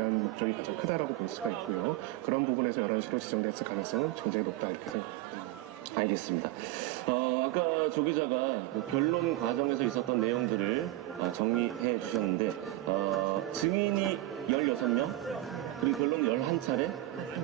위한 목적이 가장 크다라고 볼 수가 있고요. 그런 부분에서 11시로 지정됐을 가능성은 굉장히 높다 이렇게 생각합니다. 알겠습니다. 어, 아까 조 기자가 그 변론 과정에서 있었던 내용들을 아, 정리해 주셨는데 어, 증인이 16명 그리고 변론 11차례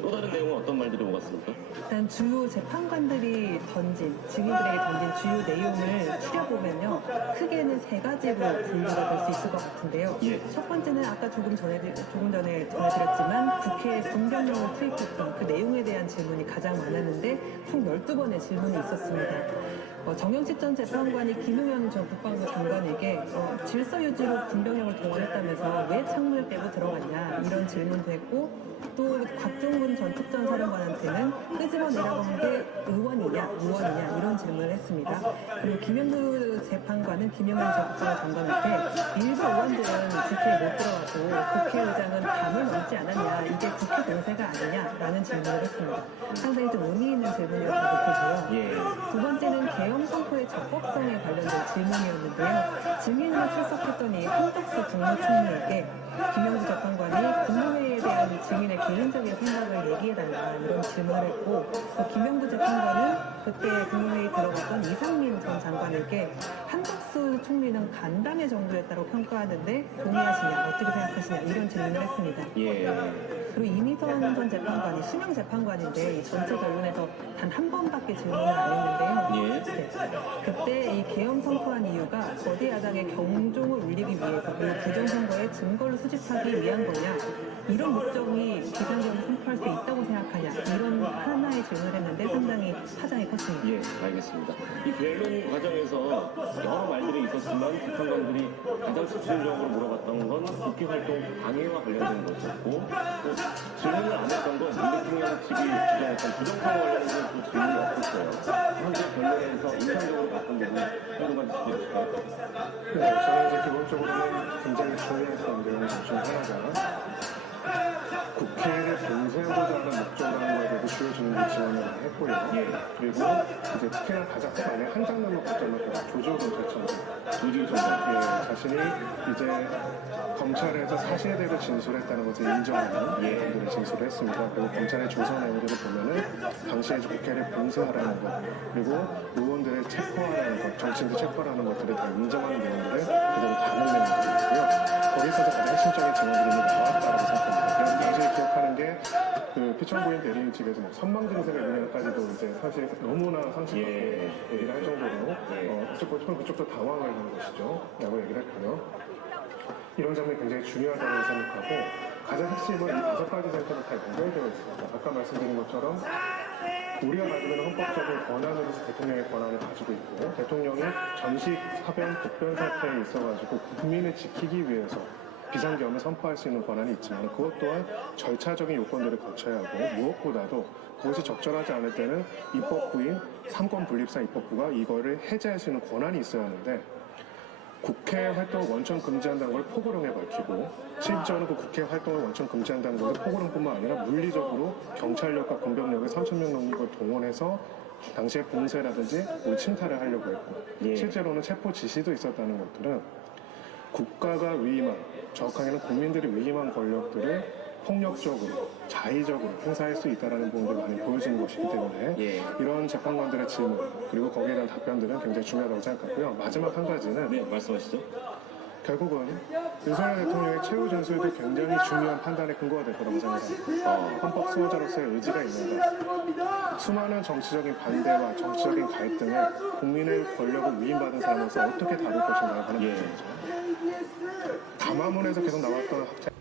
또 다른 내용은 어떤 말들이 오갔습니까? 일단 주요 재판관들이 던진 증인들에게 던진 주요 내용을 추려보면요 크게는 세 가지로 분류가 될 수 있을 것 같은데요. 예. 첫 번째는 아까 조금 전에 조금 전에 전해드렸지만 국회에 분명령을 투입했던 그 내용에 대한 질문이 가장 많았는데 총 12번의 질문이 있었습니다. 어, 정영식 전 재판관이 김용현 전 국방부 장관에게 어, 질서 유지로 군병력을 동원했다면서 왜 창문을 깨고 들어갔냐 이런 질문도 했고 또 곽종근 전 특전 사령관한테는 끄집어내라고 한게 의원이냐 의원이냐 이런 질문을 했습니다. 그리고 김영두 재판관은 김영현 전 국방부 장관한테 일부 의원들은 국회에 못 들어가고 국회의장은 담을 넘지 않았냐 이게 국회 공세가 아니냐라는 질문을 했습니다. 상당히 좀 의미 있는 질문이었다고 보고요. 예. 두 번째는 계엄 선포의 적법성에 관련된 질문이었는데요. 증인으로 출석했던 이 한덕수 국무총리에게 김영주 재판관이 국무회의에 대한 증인의 개인적인 생각을 얘기해달라 이런 질문을 했고 또 김영주 재판관은 그때 국무회의 들어갔던 이상민 전 장관에게 한덕수 총리는 간담회 정도였다고 평가하는데 동의하시냐 어떻게 생각하시냐 이런 질문을 했습니다. 예. 그리고 이미선 전 재판관이 수명 재판관인데 이 전체 결론에서 단 한 번밖에 질문을 안 했는데요. 예. 네. 그때 이 계엄 선포한 이유가 거대 야당의 경종을 울리기 위해서 그리고 부정선거에 증거를 수집하기 위한 거냐 이런 목적이 비상계엄을 선포할 수 있다고 생각하냐 이런 하나의 질문을 했는데 상당히 파장이 컸습니다. 예, 알겠습니다. 이 변론 과정에서 여러 말들이 있었지만 비판관들이 가장 집중적으로 물어봤던 건 국회 활동 방해와 관련된 것이었고 또 질문을 안 했던 건 윤 대통령 측이 주장했던 부정선거 관련해서 또 질문이 없었어요. 현재 변론에서 인상적으로 봤던 부분 한두 가지 짚어주실까요? 네, 저는 이제 기본적으로는 굉장히 중요했던 내용 중 하나가 국회를 봉쇄하고자 하는 목적이라는 것에 대해서 주요 질문을 지원을 했고요. 그리고 이제 특히나 가장 많이 한 장면만 거점을 둬 조지호 검찰청장. 조지호 검찰. 예, 자신이 이제 검찰에서 사실에 대해 진술했다는 것을 인정하는 예, 내용들을 진술을 했습니다. 그리고 검찰의 조서 내용들을 보면은 당시에 국회를 봉쇄하라는 것, 그리고 의원들을 체포하라는 것, 정치인들 체포하라는 것들을 다 인정하는 내용들을 그대로 담은 내용들이고요. 거기서 가장 핵심적인 증언들이 나왔다고 생각합니다. 그래서 당시에 기억하는 게, 그 피청구인 대리인 측에서 뭐 선망증세가 있느냐까지도 이제 사실 너무나 상식적으로 예. 얘기를 할 정도로, 예. 어, 그쪽도, 그쪽도 당황을 한 것이죠. 라고 얘기를 했고요. 이런 점이 굉장히 중요하다고 생각하고, 가장 핵심은 이 다섯 가지 센터로 다 연결되어 있습니다. 아까 말씀드린 것처럼, 우리가 가지고 있는 헌법적인 권한으로 대통령의 권한을 가지고 있고 대통령이 전시 사변 국변 사태에 있어가지고 국민을 지키기 위해서 비상계엄을 선포할 수 있는 권한이 있지만 그것 또한 절차적인 요건들을 거쳐야 하고 무엇보다도 그것이 적절하지 않을 때는 입법부인 삼권 분립사 입법부가 이거를 해제할 수 있는 권한이 있어야 하는데 국회 활동을 원천 금지한다는 걸 포고령에 밝히고 실제로는 그 국회 활동을 원천 금지한다는 것을 포고령뿐만 아니라 물리적으로 경찰력과 공병력을 3천 명 넘는 걸 동원해서 당시에 봉쇄라든지 우리 침탈을 하려고 했고 예. 실제로는 체포 지시도 있었다는 것들은 국가가 위임한 정확하게는 국민들이 위임한 권력들을 폭력적으로 자의적으로 행사할 수 있다는 부분들을 많이 보여주는 것이기 때문에 예. 이런 재판관들의 질문 그리고 거기에 대한 답변들은 굉장히 중요하다고 생각하고요. 마지막 한 가지는 네, 말씀하시죠. 결국은 윤석열 대통령의 최후 전술도 굉장히 중요한 판단의 근거가 될 거라고 생각합니다. 어, 헌법 수호자로서의 의지가 있는가. 수많은 정치적인 반대와 정치적인 갈등을 국민의 권력을 위임받은 사람으로서 어떻게 다룰 관한 예. 문제죠. 담화문에서 계속 나왔던 학자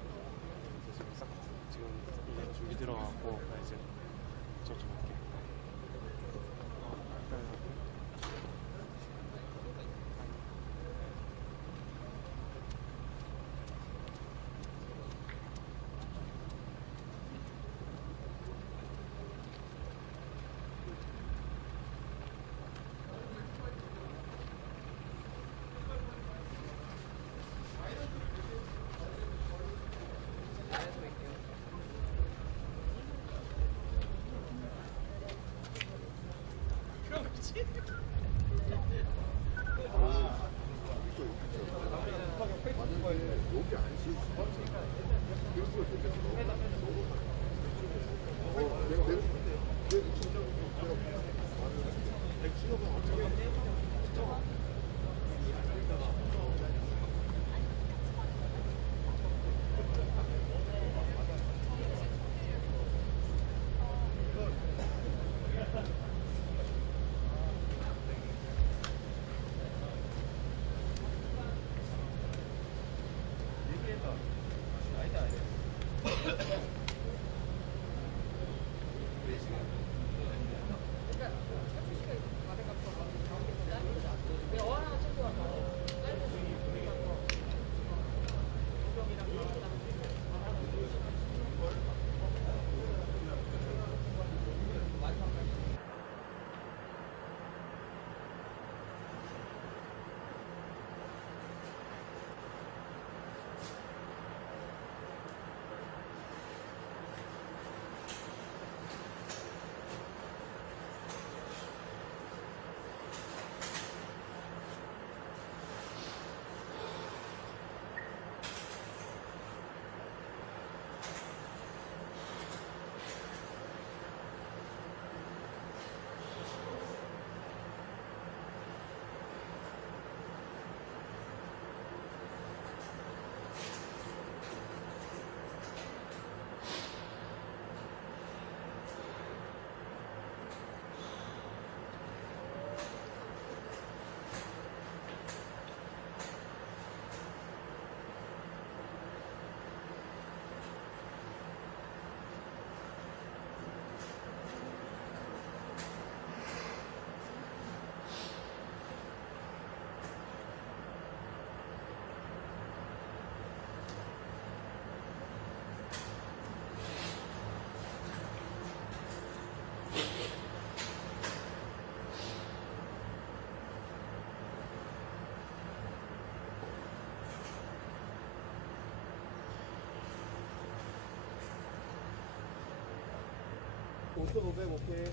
5,500 오케이.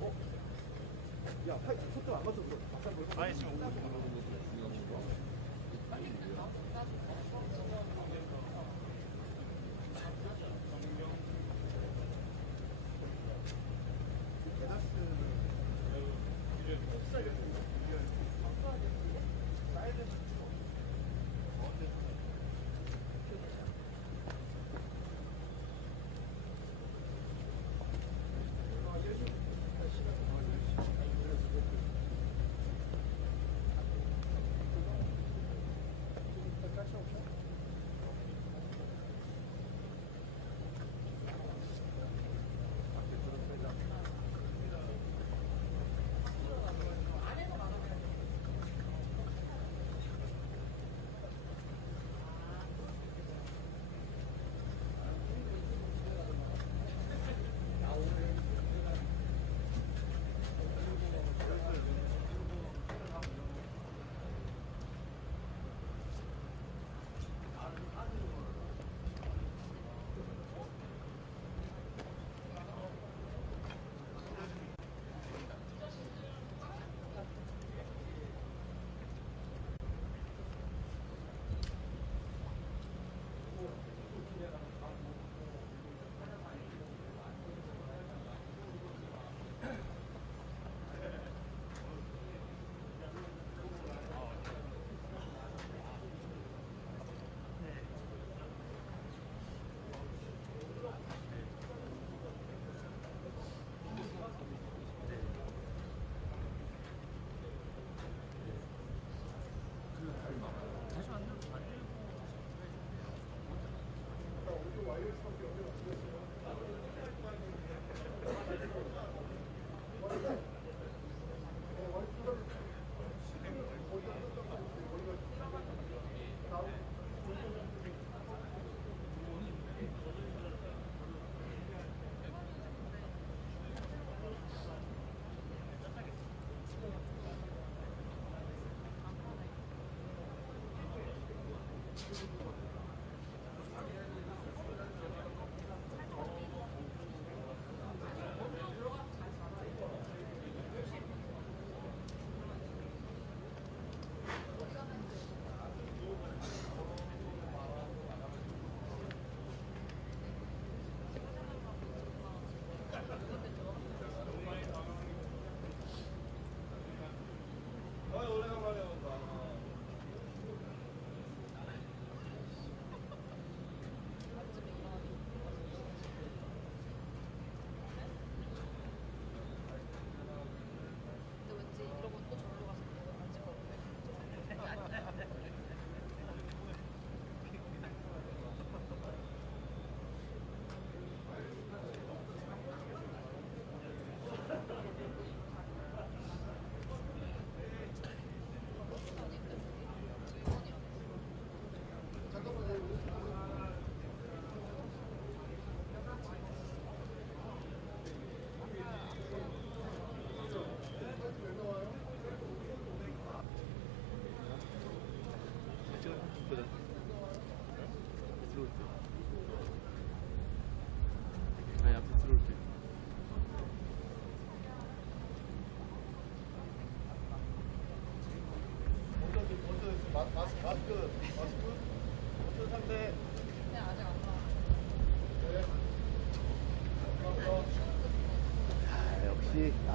어? 야, 팔, 초점 안 맞춰. 박살 벌써. 아니, 지금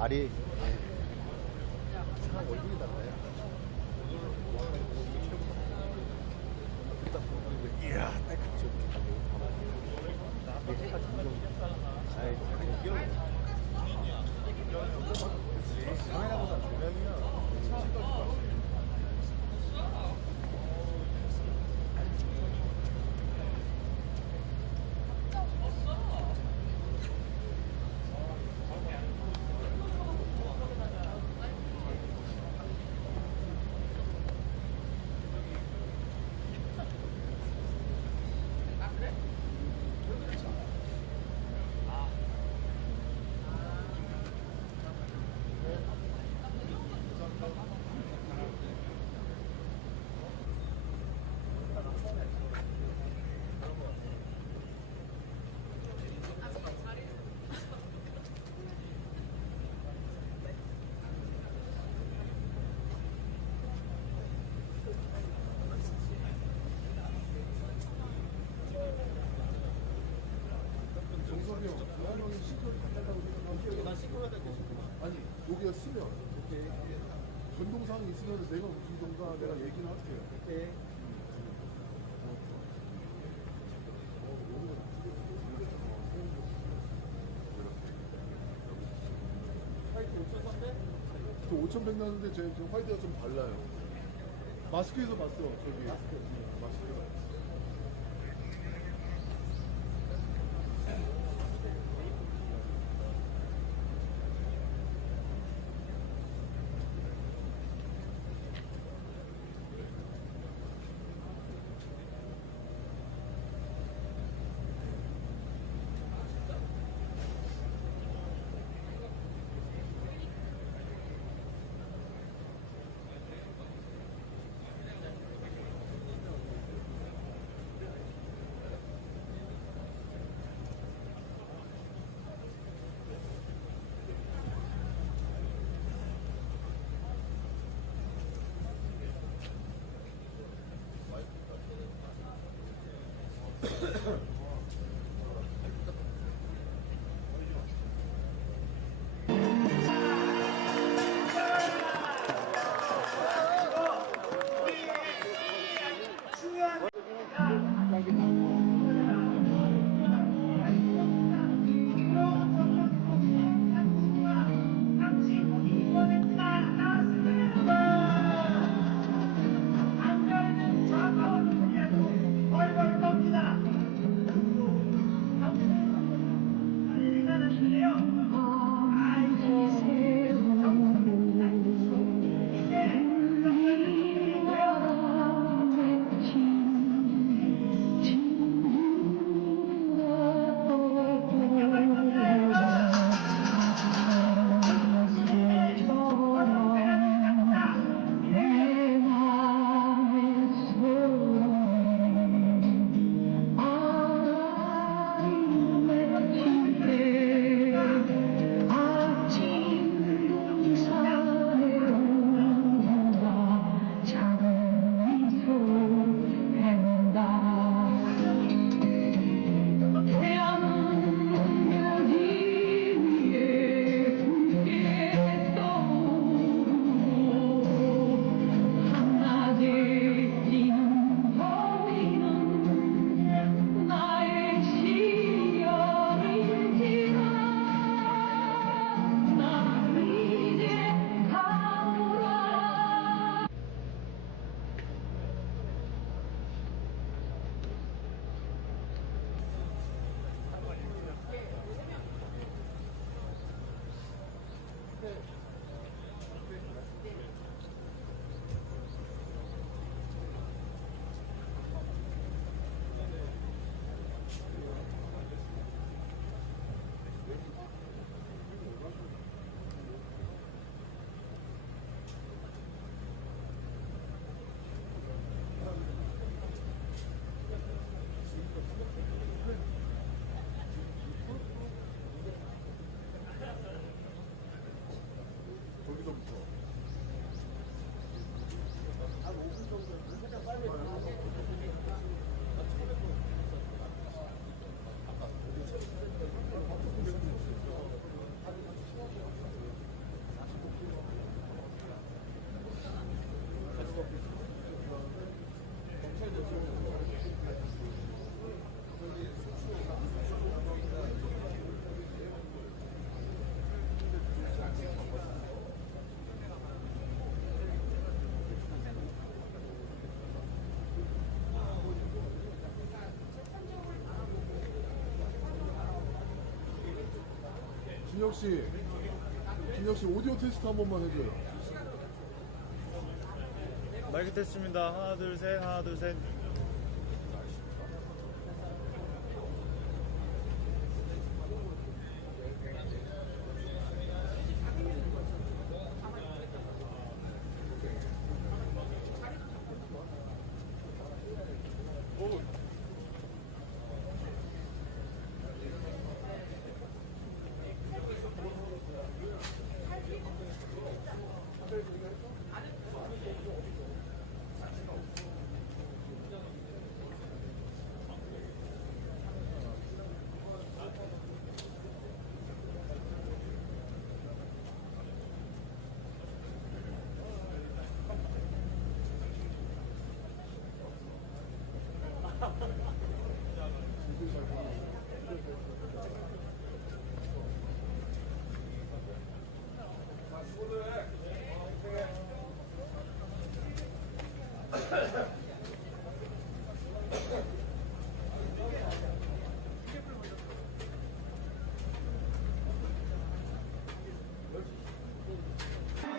알이 사람 얼굴이 달라요. 이야. 이게 해가 점점. 아이, 귀여워. 카메라보다 조명이야. 정석이 형, 주한형이 시크를 갖다라고 생각하면 난 시크를 갖다 아니, 여기가 쓰면 오케이. 변동사항이 있으면 내가 움직이던가 내가 얘기는 할게요. 오케이. 저 5,100 나는데 제 화이트가 좀 달라요. 마스크에서 봤어, 저기. 마스크. 김혁 씨, 김혁 씨 오디오 테스트 한 번만 해줘요. 마이크 테스트입니다. 하나, 둘, 셋, 하나, 둘, 셋.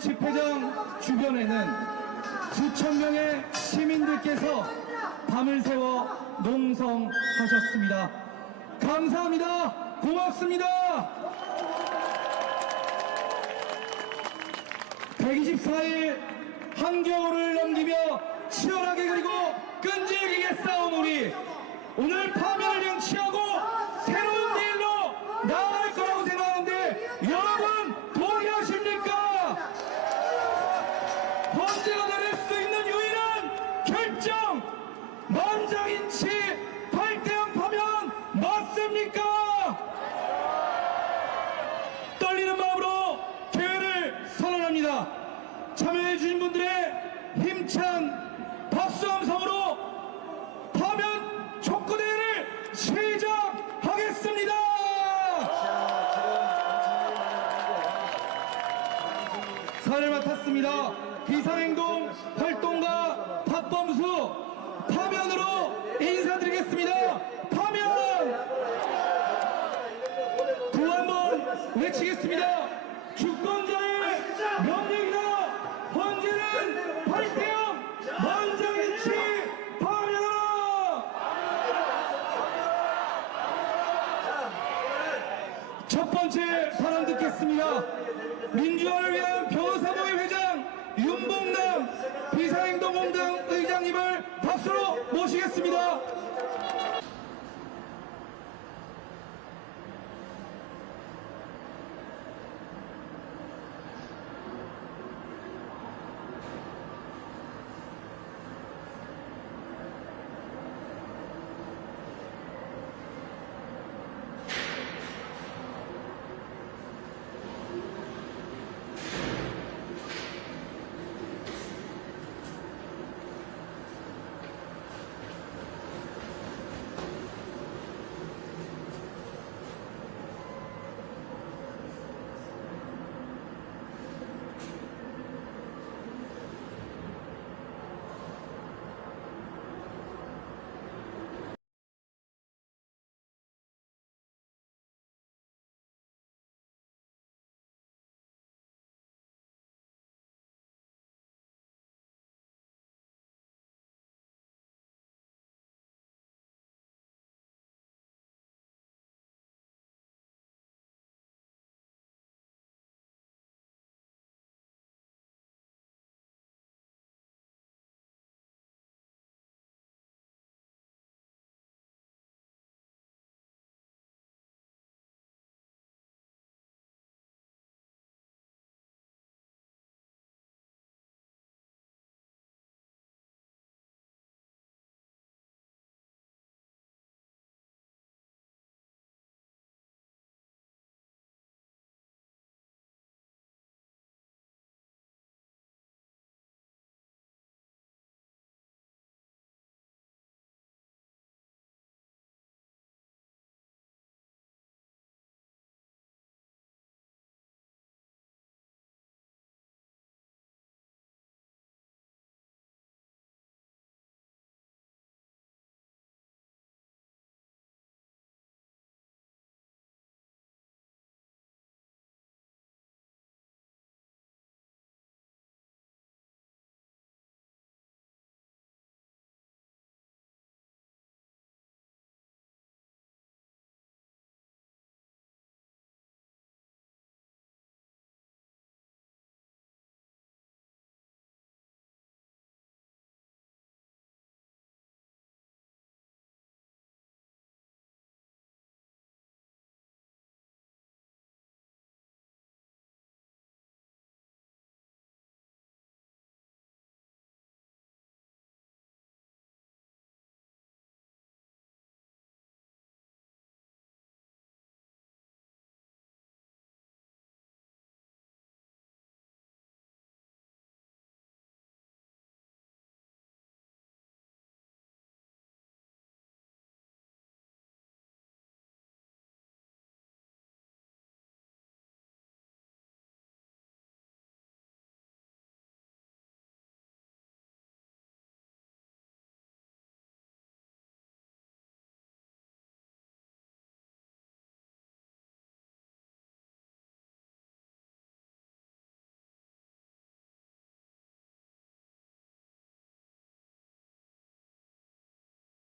집회장 주변에는 수천 명의 시민들께서 밤을 새워 농성하셨습니다. 감사합니다. 고맙습니다. 124일 한겨울을 넘기며 치열하게 그리고 끈질기게 싸운 우리 오늘 파멸을 명치하고 새로운 일로 나아 맞습니까? 떨리는 마음으로 개회를 선언합니다. 참여해 주신 분들의 힘찬 박수 함성으로 파면 촉구대회를 시작하겠습니다. 사를 맡았습니다. 비상행동 활동가 박범수 파면으로 인사드리겠습니다. 파면! 구호 한번 외치겠습니다. 주권자의 명령이다. 헌재는 발대형 만장일치 파면하라. 첫 번째 발언 듣겠습니다. 민주화를 위한 변호사모임 회장 윤봉남 비상행동공당 의장님을 박수로 모시겠습니다.